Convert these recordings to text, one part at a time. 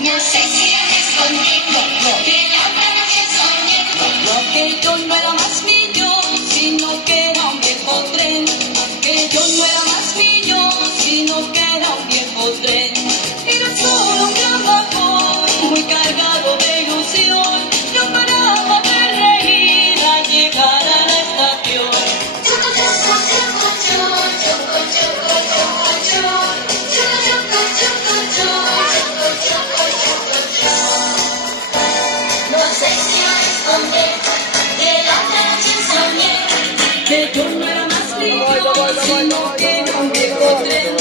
No sé si eres conmigo, que la otra noche soñé, que yo no era más niño, sino que era un viejo tren, que yo no era más niño, sino que era un viejo tren, era solo un gran vagón, muy cargado de ilusión, no paraba de reír al llegar a la estación. Choco, choco, choco, choco, choco, choco, choco, choco, choco, choco, choco, choco, choco, choco. No sé si me escondí, de la noche soñé, que yo no era más niño, sino que era un viejo tren,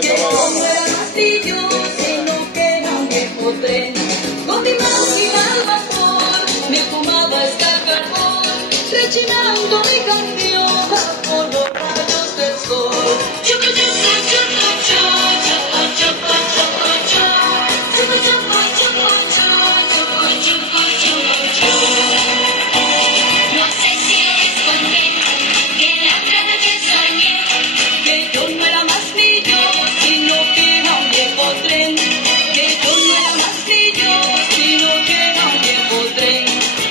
que yo no era más niño, sino que era un viejo tren. Con mi mano iba al vapor, me fumaba hasta el carbón, rechinando mi canción por los rayos del sol. Choco, choco, choco, choco, choco, choco, choco, choco, choco, choco, choco, choco, choco, choco. No sé si eres conmigo, que la otra noche soñé, que yo no era más niño, sino que era un viejo tren, que yo no era más niño, sino que era un viejo tren.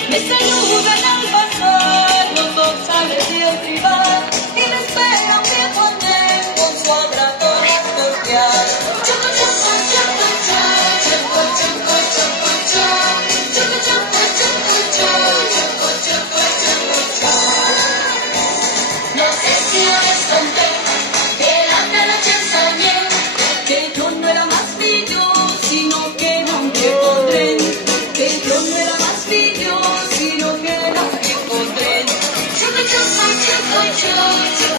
Me saludan al pasar los dorsales y el tribal, y me espera un viejo tren con su obrador especial. Choco, choco, choco, choco, choco, choco, choco, choco, choco, choco, choco, choco, choco, choco. No sé si lo escondí, que la otra noche soñé, que yo no era más niño, sino que era un viejo tren, que yo no era más niño, sino que era un viejo tren. Choco, choco, choco, choco.